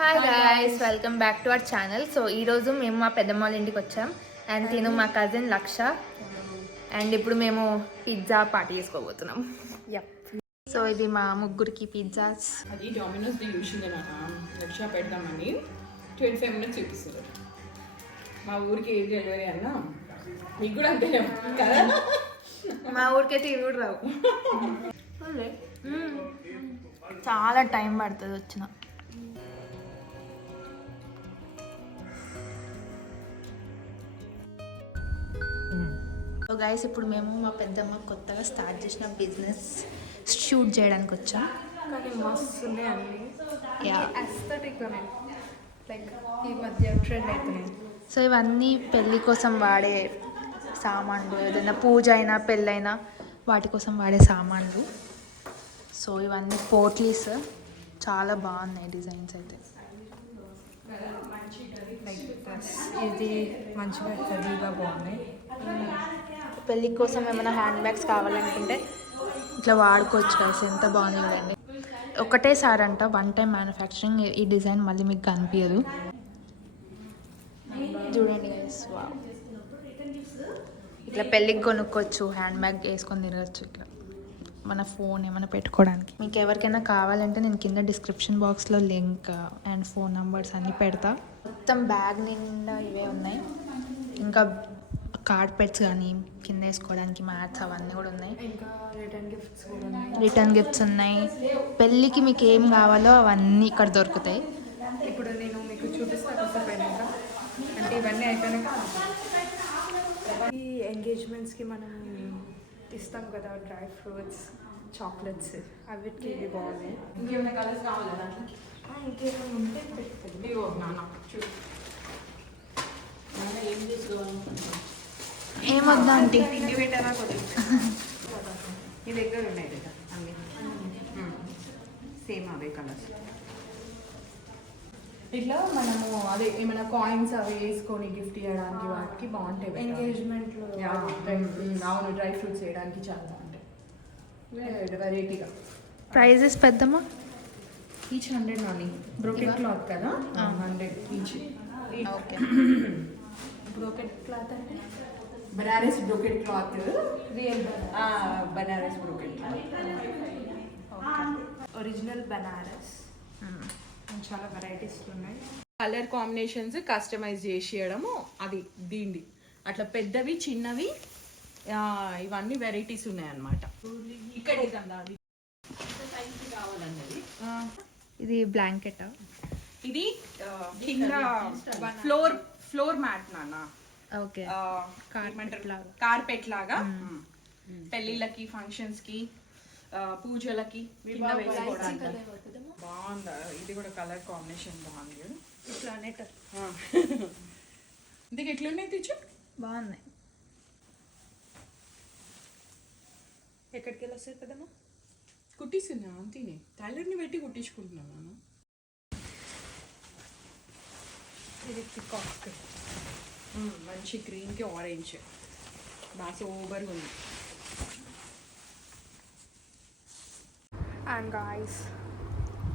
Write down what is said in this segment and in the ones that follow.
Hi guys, welcome back to our channel. So ఈరోజు మేము మా పెద్దమ్మ వాళ్ళ ఇంటికి వచ్చాం అండ్ తిను మా కజిన్ లక్ష అండ్ ఇప్పుడు మేము పిజ్జా పార్టీ చేసుకోబోతున్నాం. యప్. సో ఇది మా ముగ్గురికి పిజ్జాస్. అది డామినోస్ ది చూసిందనమాట. లక్ష పెడదామని 25 minutes చూపిస్తారు. మా ఊరికి ఏం డెలివరీ అన్నా మీకు కూడా అంతేనే కదా. మా ఊరికైతే ఇవి కూడా రావు. చాలా టైం పడుతుంది వచ్చిన. సో గైస్, ఇప్పుడు మేము మా పెద్దమ్మ కొత్తగా స్టార్ట్ చేసిన బిజినెస్ షూట్ చేయడానికి వచ్చాం. కానీ మస్తు ఉన్నాయి అన్ని. యా. అస్థెటిక్ లైక్ ఈ మధ్య ట్రెండ్ అవుతున్నాయి. సో ఇవన్నీ పెళ్ళి కోసం వాడే సామాన్లు, ఏదైనా పూజ అయినా పెళ్ళైనా వాటి కోసం వాడే సామాన్లు. సో ఇవన్నీ పోట్లీస్, చాలా బాగున్నాయి డిజైన్స్ అయితే. లైక్ ఇది మంచిగా హెవీగా బాగున్నాయి. పెళ్ళి కోసం ఏమైనా హ్యాండ్ బ్యాగ్స్ కావాలనుకుంటే ఇట్లా వాడుకోవచ్చు కదా. ఎంత బాగుంది చూడండి. ఒకటేసారి అంట, వన్ టైం మ్యానుఫ్యాక్చరింగ్. ఈ డిజైన్ మళ్ళీ మీకు కనిపించదు. చూడండి guys, వావ్. ఇట్లా పెళ్ళికి కొనుక్కోవచ్చు, హ్యాండ్ బ్యాగ్ వేసుకొని తిరగచ్చు. ఇట్లా మన ఫోన్ ఏమైనా పెట్టుకోవడానికి. మీకు ఎవరికైనా కావాలంటే నేను కింద డిస్క్రిప్షన్ బాక్స్లో లింక్ అండ్ ఫోన్ నెంబర్స్ అన్నీ పెడతా. మొత్తం బ్యాగ్ నిండా ఇవే ఉన్నాయి. ఇంకా కార్పెట్స్ కానీ కింద వేసుకోవడానికి మ్యాట్స్ అవన్నీ కూడా ఉన్నాయి. ఇంకా రిటర్న్ గిఫ్ట్స్ కూడా ఉన్నాయి. రిటర్న్ గిఫ్ట్స్ ఉన్నాయి. పెళ్ళికి మీకు ఏం కావాలో అవన్నీ ఇక్కడ దొరుకుతాయి. ఇప్పుడు నేను మీకు చూపిస్తా కొత్తపోయినాక, అంటే ఇవన్నీ అయిపోయినాక ఈ ఎంగేజ్మెంట్స్కి మనం ఇస్తాం కదా డ్రై ఫ్రూట్స్, చాక్లెట్స్, అవిటికి ఇవి బాగున్నాయి. ఇంకేమైనా కలర్స్ కావాలా దాంట్లో? ఇంకేమైనా ఉంటే పెట్టుకోండి. ఇదిగో నాన్న చూడు. నాన్న ఏం చేసుకోవాలనుకుంటున్నాను? ఏమొద్దా అంటే ఇంటి పెట్టారా కొంచెం మీ దగ్గర ఉన్నాయి కదా అన్ని సేమ్ అవే కలర్స్. ఇట్లా మనము అదే ఏమైనా కాయిన్స్ అవి వేసుకొని గిఫ్ట్ ఇవ్వడానికి వాటికి బాగుంటాయి. ఎంగేజ్మెంట్లో అవును, డ్రై ఫ్రూట్స్ వేయడానికి చాలా బాగుంటాయి వెరైటీగా. ప్రైజెస్ పెద్దమ్మా? ఈచ్ 100 నాని. బ్రోకెట్ క్లాత్ కదా, 100 ఈచ్. ఓకే. బ్రోకెట్ క్లాత్ అంటే Banaras brocade cloth, real Banaras brocade cloth, original Banaras. చాలా వెరైటీస్ ఉన్నాయి. కలర్ కాంబినేషన్స్ కస్టమైజ్ చేసి ఇవ్వడము అది దీంది. అట్లా పెద్దవి చిన్నవి ఇవన్నీ వెరైటీస్ ఉన్నాయన్నమాట. ఇక్కడ కావాలన్నది ఇది బ్లాంకెటా? ఇది కింద ఫ్లోర్ మ్యాట్ నాన్న. ఓకే. కార్పెట్ లాగా పెళ్ళిళ్ళకి, ఫంక్షన్స్ కి, పూజలకి కింద వేసుకోవడానికి బాగుంది. ఇది కూడా కలర్ కాంబినేషన్ బాగుంది. ప్లానెట్ ఇందుకు ఎట్లున్నాయి తెచ్చు? బాగున్నాయి. ఎక్కడికి వెళ్ళి వస్తాయి కదమ్మా? కుట్టిస్తున్నా అంతేనే, టైలర్ని పెట్టి కుట్టించుకుంటున్నాను నేను. ఇది పికాక్, మంచి గ్రీన్కి ఆరెంజ్ బాగా సూపర్గా ఉంది. అండ్ గాయ్స్,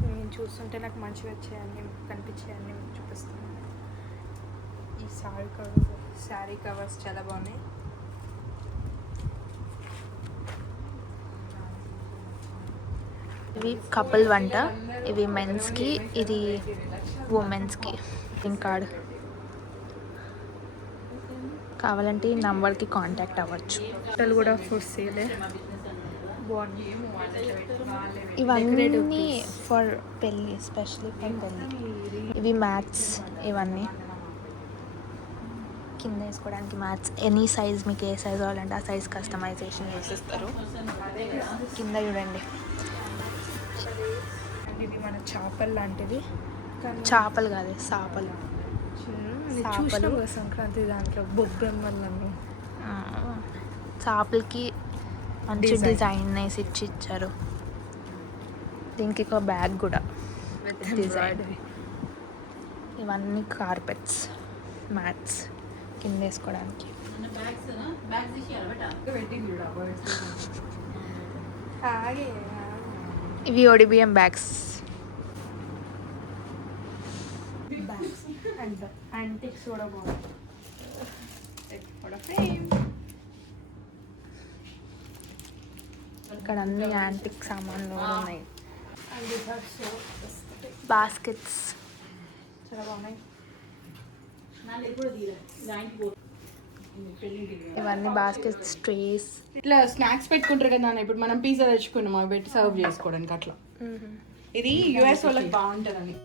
నేను చూస్తుంటే నాకు మంచిగా వచ్చాయని కనిపించాయని మీకు చూపిస్తాను. ఈ శారీ కవర్స్ చాలా బాగున్నాయి. ఇవి కపుల్ వంట, ఇవి మెన్స్కి, ఇది ఉమెన్స్కి. పిన్ కార్డ్ కావాలంటే ఈ నంబర్కి కాంటాక్ట్ అవ్వచ్చు. బట్టలు కూడా ఫుడ్ సేలే బాగుంది. ఇవన్నీ ఫర్ పెళ్ళి, ఎస్పెషలీ ఫర్ పెళ్ళి. ఇవి మ్యాట్స్, ఇవన్నీ కింద వేసుకోవడానికి మ్యాట్స్. ఎనీ సైజ్, మీకు ఏ సైజ్ కావాలంటే ఆ సైజ్ కస్టమైజేషన్ చేసిస్తారు. కింద చూడండి, ఇది మన చేపలు లాంటిది. చేపలు కాదు, చేపలు. చూసాం కదా సంక్రాంతి దాంట్లో బొబ్బెమ్మలను. చేపలకి మంచి డిజైన్ వేసి ఇచ్చారు. దీనికి ఒక బ్యాగ్ కూడా డిజైన్. ఇవన్నీ కార్పెట్స్, మ్యాట్స్ కింద వేసుకోవడానికి. ఇవి ODBM bags. Bags and antiques కూడా బాగుంటాయి. ఇక్కడ అన్ని యాంటిక్ సామాన్లు కూడా ఉన్నాయి. And these are so baskets చాలా బాగున్నాయి. ఇవన్నీ బాస్కెట్స్, ట్రేస్. ఇట్లా స్నాక్స్ పెట్టుకుంటారు కదా నాన్న, ఇప్పుడు మనం పిజ్జా తెచ్చుకున్నాం అవి పెట్టి సర్వ్ చేసుకోవడానికి అట్లా. ఇది యుఎస్ వాళ్ళకి బాగుంటుందని.